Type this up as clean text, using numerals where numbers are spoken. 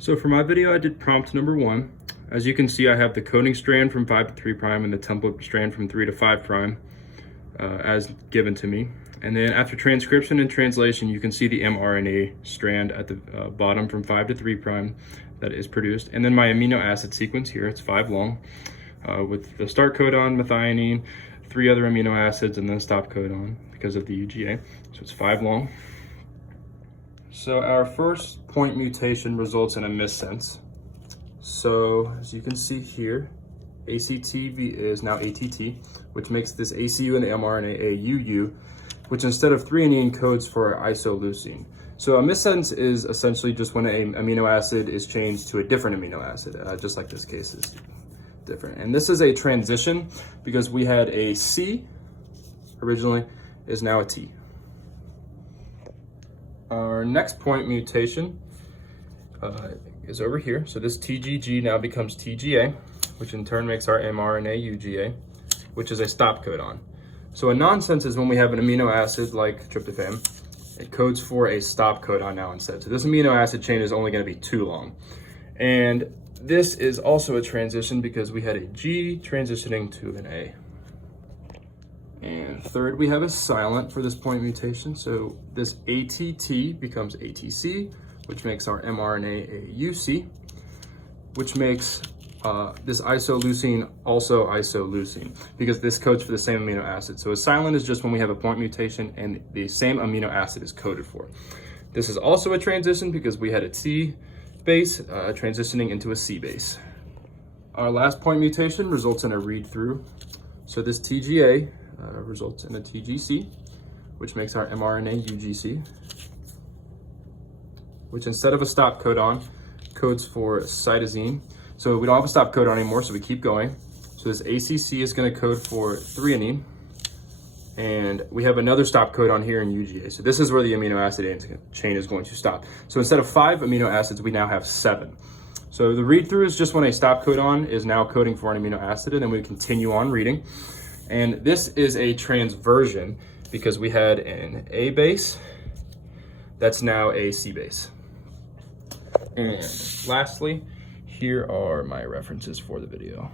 So for my video, I did prompt number 1. As you can see, I have the coding strand from 5 to 3 prime and the template strand from 3 to 5 prime as given to me. And then after transcription and translation, you can see the mRNA strand at the bottom from 5 to 3 prime that is produced. And then my amino acid sequence here, it's 5 long, with the start codon, methionine, 3 other amino acids, and then stop codon because of the UGA. So it's 5 long. So our first point mutation results in a missense. So as you can see here, ACTV is now ATT, which makes this ACU and the mRNA AUU, which instead of threonine codes for isoleucine. So a missense is essentially just when an amino acid is changed to a different amino acid, just like this case is different. And this is a transition because we had a C originally, is now a T. Our next point mutation is over here. So this TGG now becomes TGA, which in turn makes our mRNA UGA, which is a stop codon. So a nonsense is when we have an amino acid like tryptophan, it codes for a stop codon now instead. So this amino acid chain is only going to be 2 long. And this is also a transition because we had a G transitioning to an A. And third, we have a silent for this point mutation. So this ATT becomes ATC, which makes our mRNA a UC, which makes this isoleucine also isoleucine because this codes for the same amino acid. So a silent is just when we have a point mutation and the same amino acid is coded for. This is also a transition because we had a T base transitioning into a C base. Our last point mutation results in a read-through. So this TGA results in a TGC, which makes our mRNA UGC, which instead of a stop codon, codes for cytosine. So we don't have a stop codon anymore, so we keep going. So this ACC is going to code for threonine, and we have another stop codon here in UGA. So this is where the amino acid chain is going to stop. So instead of 5 amino acids, we now have 7. So the read-through is just when a stop codon is now coding for an amino acid, and then we continue on reading. And this is a transversion because we had an A base that's now a C base. And lastly, here are my references for the video.